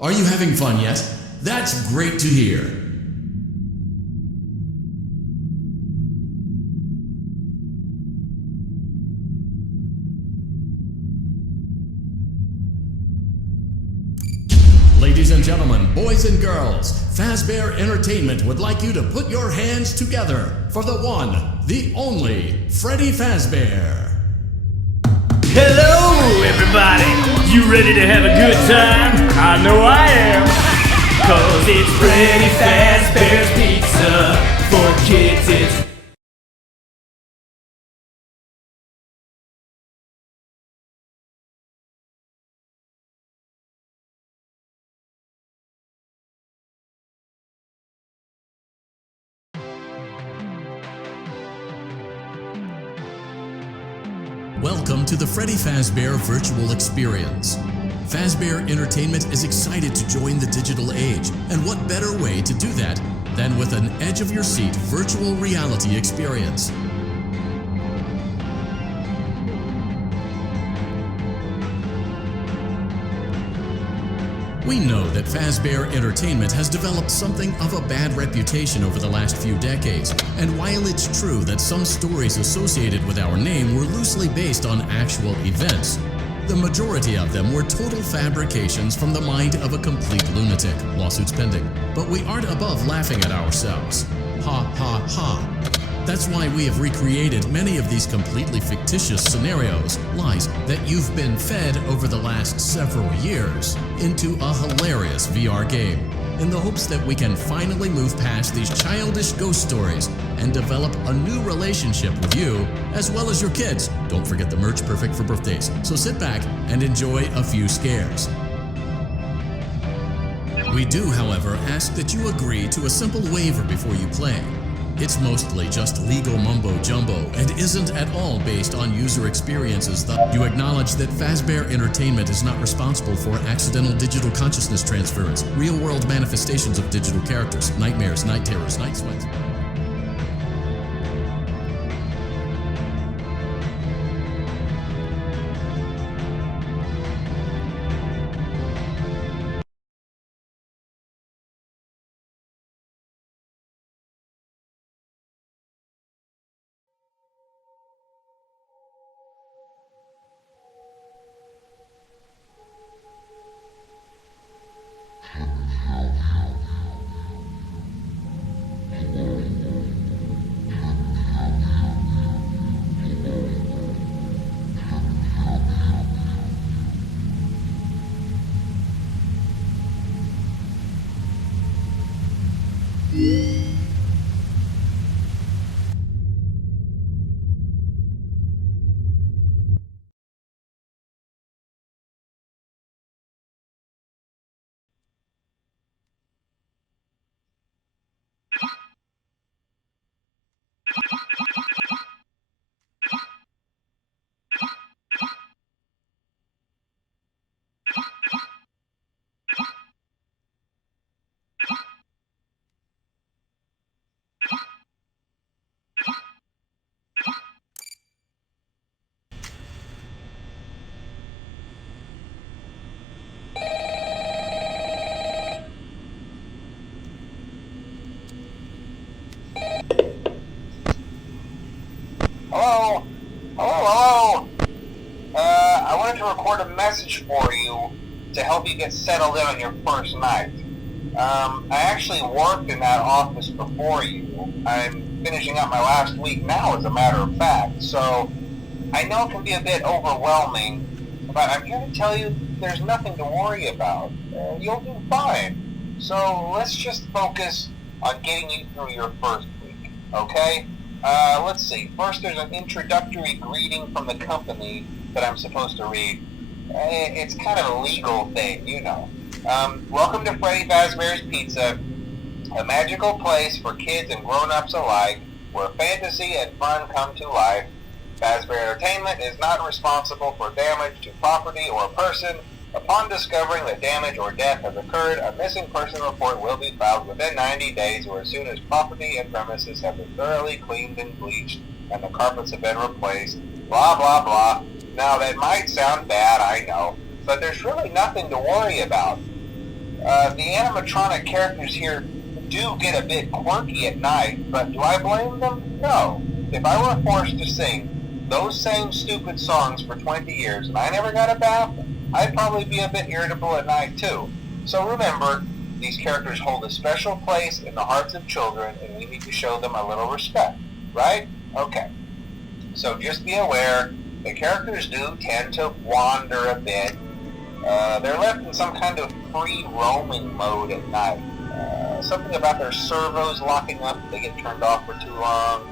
Are you having fun yet? That's great to hear. Ladies and gentlemen, boys and girls, Fazbear Entertainment would like you to put your hands together for the one, the only, Freddy Fazbear. Hello, everybody! You ready to have a good time? I know I am! 'Cause it's Freddy Fazbear's Pizza. For kids, it's... Welcome to the Freddy Fazbear Virtual Experience. Fazbear Entertainment is excited to join the digital age, and what better way to do that than with an edge-of-your-seat virtual reality experience. We know that Fazbear Entertainment has developed something of a bad reputation over the last few decades, and while it's true that some stories associated with our name were loosely based on actual events, the majority of them were total fabrications from the mind of a complete lunatic, lawsuits pending. But we aren't above laughing at ourselves. Ha ha ha. That's why we have recreated many of these completely fictitious scenarios, lies that you've been fed over the last several years, into a hilarious VR game, in the hopes that we can finally move past these childish ghost stories and develop a new relationship with you, as well as your kids. Don't forget the merch, perfect for birthdays. So sit back and enjoy a few scares. We do, however, ask that you agree to a simple waiver before you play. It's mostly just legal mumbo-jumbo and isn't at all based on user experiences. You acknowledge that Fazbear Entertainment is not responsible for accidental digital consciousness transference, real-world manifestations of digital characters, nightmares, night terrors, night sweats. Hello? Hello? I wanted to record a message for you. to help you get settled in on your first night. I actually worked in that office before you. I'm finishing up my last week now, as a matter of fact, so I know it can be a bit overwhelming, but I'm here to tell you there's nothing to worry about. You'll do fine. So let's just focus on getting you through your first week, okay? Let's see. First, there's an introductory greeting from the company that I'm supposed to read. It's kind of a legal thing, you know. Welcome to Freddy Fazbear's Pizza, a magical place for kids and grown-ups alike, where fantasy and fun come to life. Fazbear Entertainment is not responsible for damage to property or person. Upon discovering that damage or death has occurred, a missing person report will be filed within 90 days or as soon as property and premises have been thoroughly cleaned and bleached and the carpets have been replaced. Blah, blah, blah. Now, that might sound bad, I know, but there's really nothing to worry about. The animatronic characters here do get a bit quirky at night, but do I blame them? No. If I were forced to sing those same stupid songs for 20 years and I never got a bath, I'd probably be a bit irritable at night too. So remember, these characters hold a special place in the hearts of children and we need to show them a little respect, right? Okay. So just be aware, the characters do tend to wander a bit. They're left in some kind of free roaming mode at night. Something about their servos locking up if they get turned off for too long.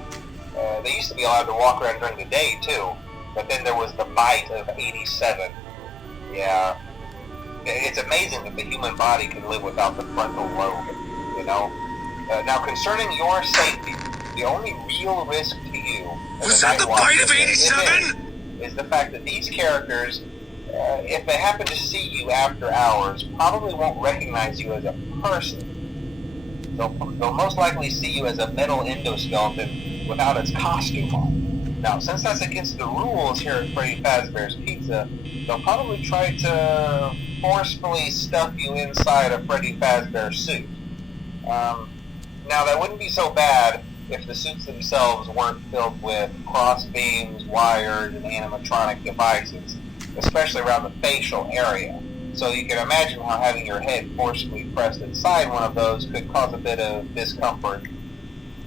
They used to be allowed to walk around during the day too, but then there was the bite of 87. Yeah, it's amazing that the human body can live without the frontal lobe, you know? Now, concerning your safety, the only real risk to you... Was that the bite of 87? ...is the fact that these characters, if they happen to see you after hours, probably won't recognize you as a person. They'll most likely see you as a metal endoskeleton without its costume on. Now, since that's against the rules here at Freddy Fazbear's Pizza, they'll probably try to forcefully stuff you inside a Freddy Fazbear suit. Now, that wouldn't be so bad if the suits themselves weren't filled with cross beams, wires, and animatronic devices, especially around the facial area. So you can imagine how having your head forcefully pressed inside one of those could cause a bit of discomfort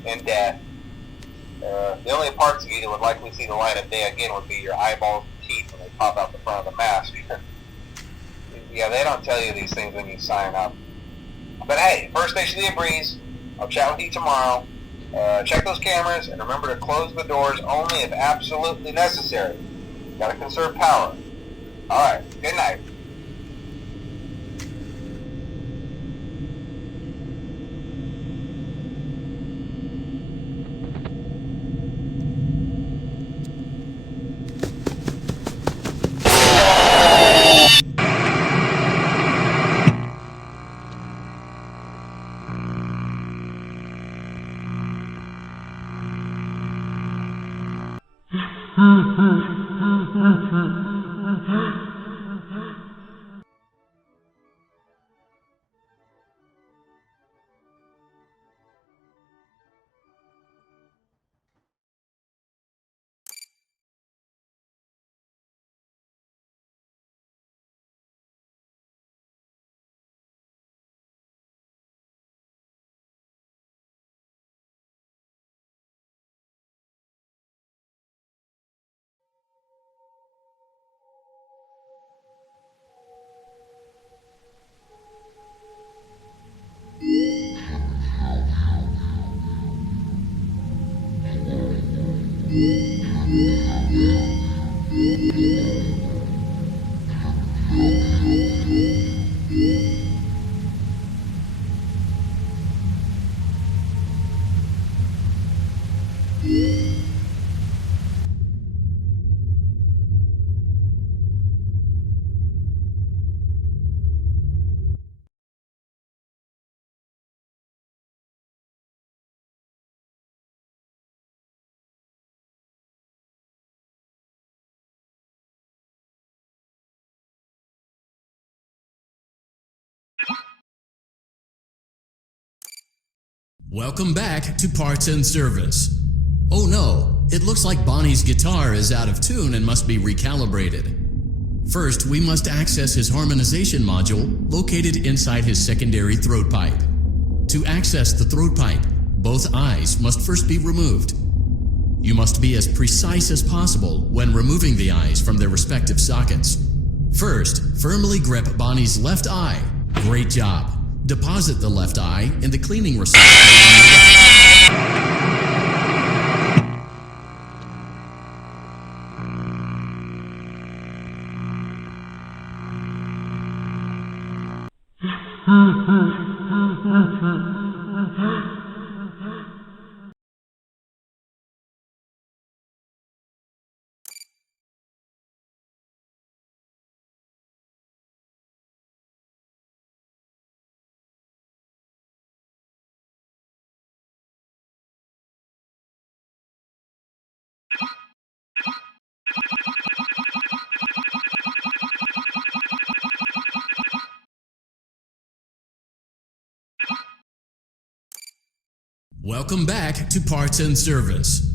and death. The only parts of you that would likely see the light of day again would be your eyeballs and teeth when they pop out the front of the mask. Yeah, they don't tell you these things when you sign up. But hey, first station of the breeze. I'll chat with you tomorrow. Check those cameras and remember to close the doors only if absolutely necessary. Gotta conserve power. Alright, good night. Welcome back to Parts and Service. Oh no, it looks like Bonnie's guitar is out of tune and must be recalibrated. First, we must access his harmonization module located inside his secondary throat pipe. To access the throat pipe, both eyes must first be removed. You must be as precise as possible when removing the eyes from their respective sockets. First, firmly grip Bonnie's left eye. Great job. Deposit the left eye in the cleaning receptacle on your right. Welcome back to Parts and Service.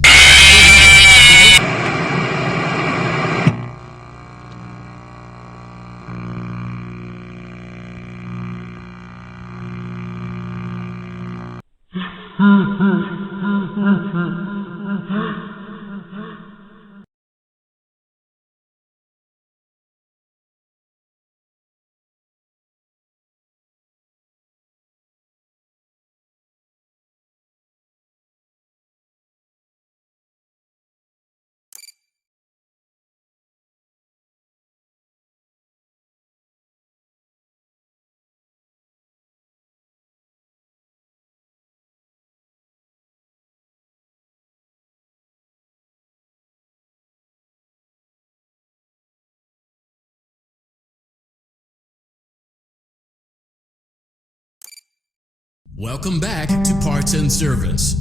Welcome back to Parts and Service.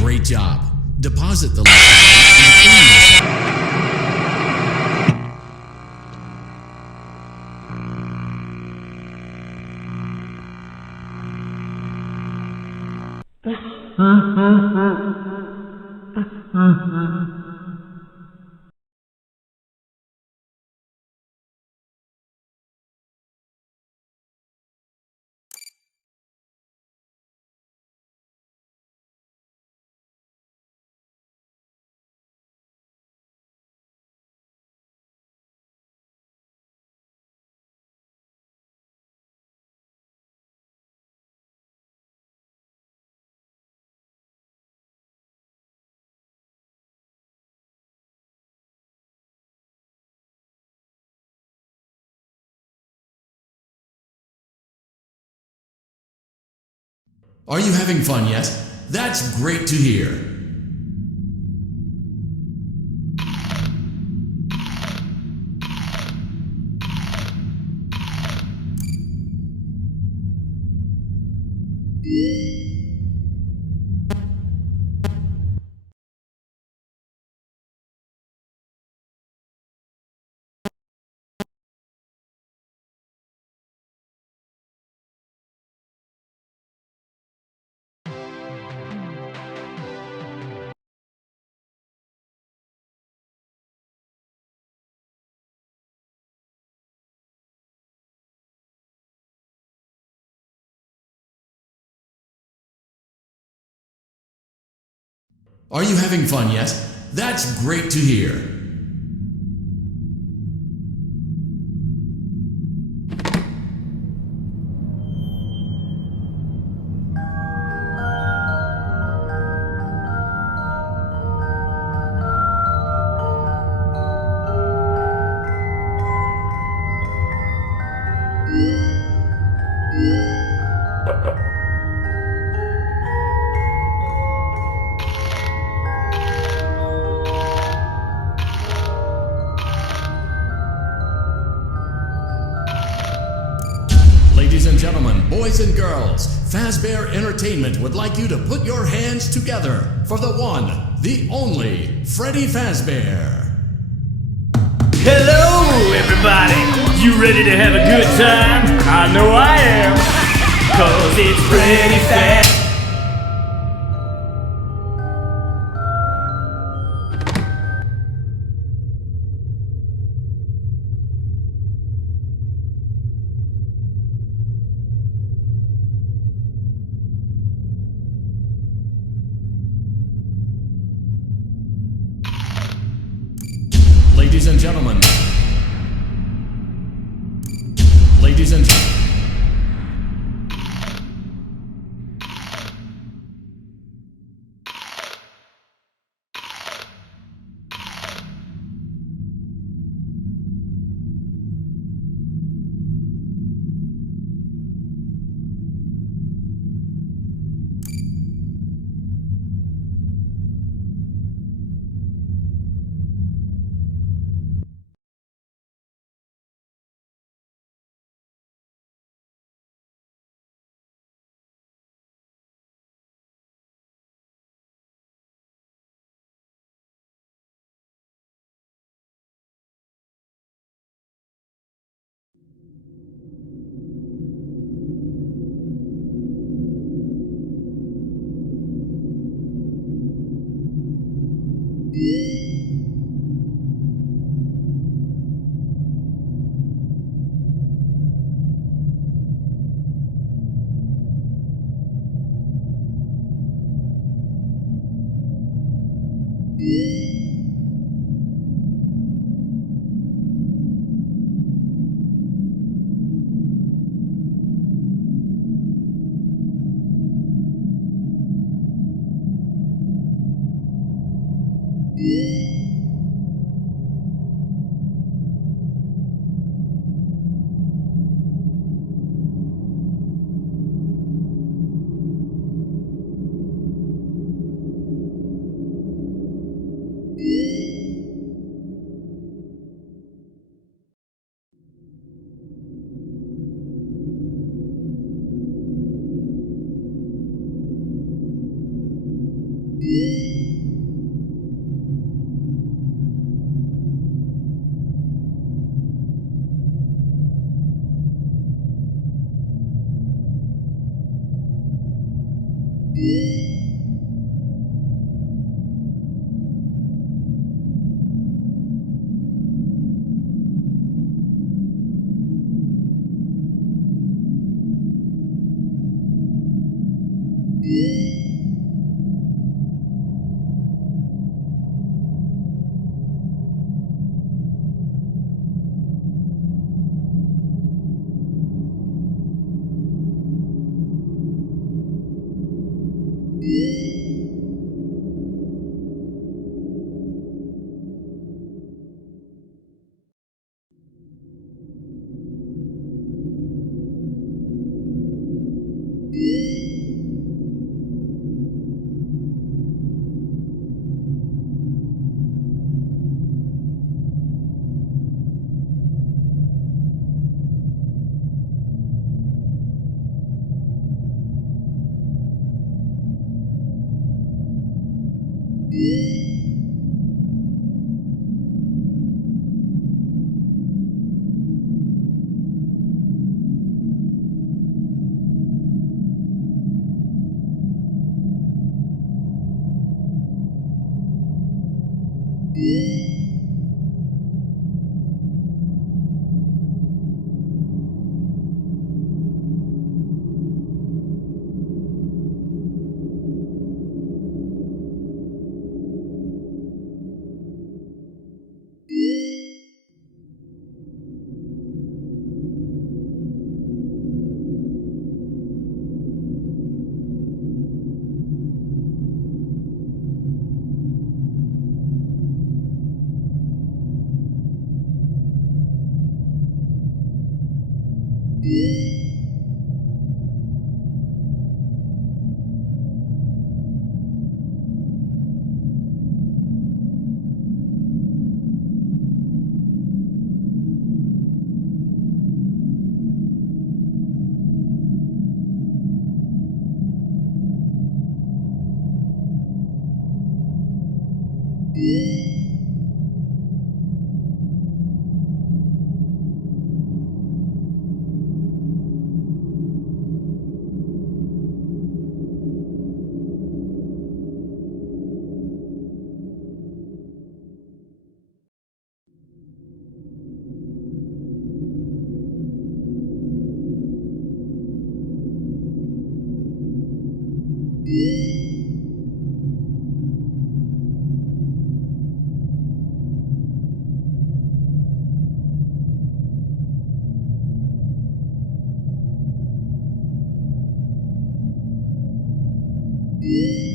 Great job. Deposit the left eye in the cleaning receptacle. Are you having fun yet? That's great to hear. Are you having fun yet? That's great to hear. Ladies and gentlemen, boys and girls, Fazbear Entertainment would like you to put your hands together for the one, the only, Freddy Fazbear. Hello, everybody! You ready to have a good time? I know I am! 'Cause it's Freddy Fazbear. ladies and Yeah.